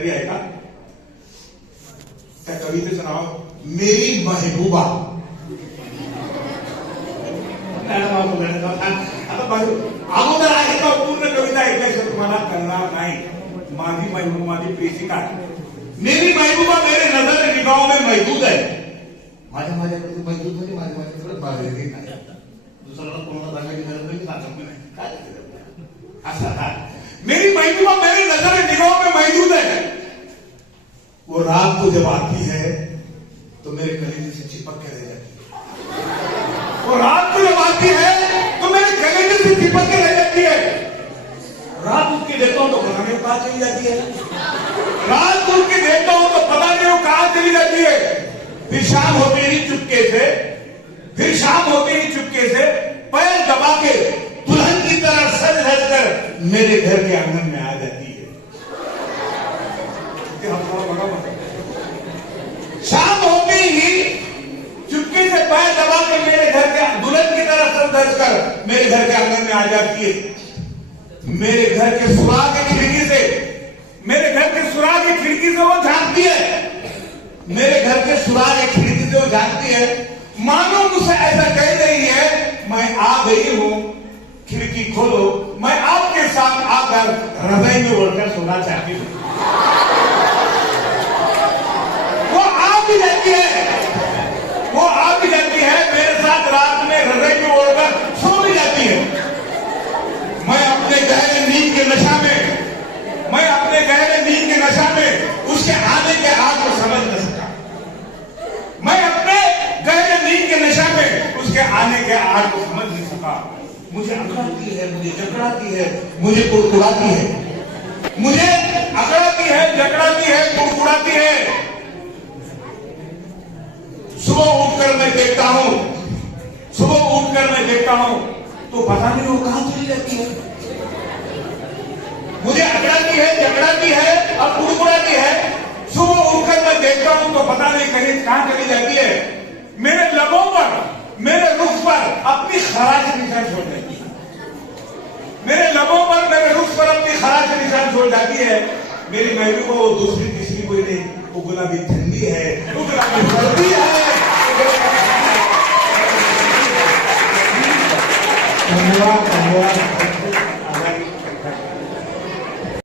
तरी ऐका, त्या कवितेचं नाव मेरी महबूबा. आता अगोदर आहे का पूर्ण कविता ऐकल्याशिवाय तुम्हाला कळणार नाही. माझी महबूबा, माझी प्रेषिका, मेरी महबूबा मेरे नजर निगाहों में महदूद है. माझ्याकडे महदूद म्हणजे माझ्याकडे बाहेर नाही. दुसऱ्याला कोणाला सांगायची गरज नाही, सांगत नाही काय असं. मेरी महबूबा मेरे नजर निगाहों में महदूद है. वो रात को जब आती है तो मेरे कलेजे से चिपक के रह जाती है. वो रात को जब आती है तो मेरे कलेजे से चिपक के रह जाती है. रात उठ के देखता हूं तो पता नहीं कहां चली जाती है. रात उठ के देखता हूं तो पता नहीं वो कहां चली जाती है. फिर शाम होते ही चुपके से, फिर शाम होते ही चुपके से पैर दबा के दुल्हन की तरह सज धज कर मेरे घर के आंगन में आ जाती है. शाम होते ही चुपके से पैर दबा के मेरे घर के दुल्हन की तरह सज धज कर मेरे घर के आंगन में आ जाती है. मेरे घर के सुराग की खिड़की से, मेरे घर के सुराग की खिड़की से वो झांकती है. मेरे घर के सुराग की खिड़की से वो झांकती है. मानो मुझसे ऐसा कह रही है, मैं आ गई हूं, खिड़की खोलो, मैं आपके साथ आकर हृदय में उड़कर सोना चाहती हूं. वो आ भी जाती है, वो आ भी जाती है मेरे साथ रात में हृदय में उड़कर सो भी जाती है. मैं अपने गहरे नींद के नशा में, मैं अपने गहरे नींद के नशा में उसके आने के आग को समझ न सका. मैं अपने गहरे नींद के नशा में उसके आने के आग को समझ नहीं सका. मुझे अकड़ाती है, मुझे जकड़ाती है, मुझे कुड़कुड़ाती है, मुझे अकड़ाती है, जकड़ाती है, कुड़कुड़ाती है. सुबह उठकर मैं देखता हूं, सुबह उठकर मैं देखता हूं तो पता नहीं वो कहां चली जाती है. मुझे अकड़ाती है, जकड़ाती है और कुड़कुड़ाती है. सुबह उठकर मैं देखता हूं तो पता नहीं कहीं कहां चली जाती है. मेरे लबों पर, मेरे रुख पर अपनी खराश निशान छोड़ देती है. मेरे लबों पर, मेरे रुख पर अपनी खराश निशान छोड़ जाती है. मेरी महबूबा वो दूसरी तीसरी कोई नहीं, वो गुलाबी ठंडी है, वो गुलाबी सर्दी है. धन्यवाद, धन्यवाद.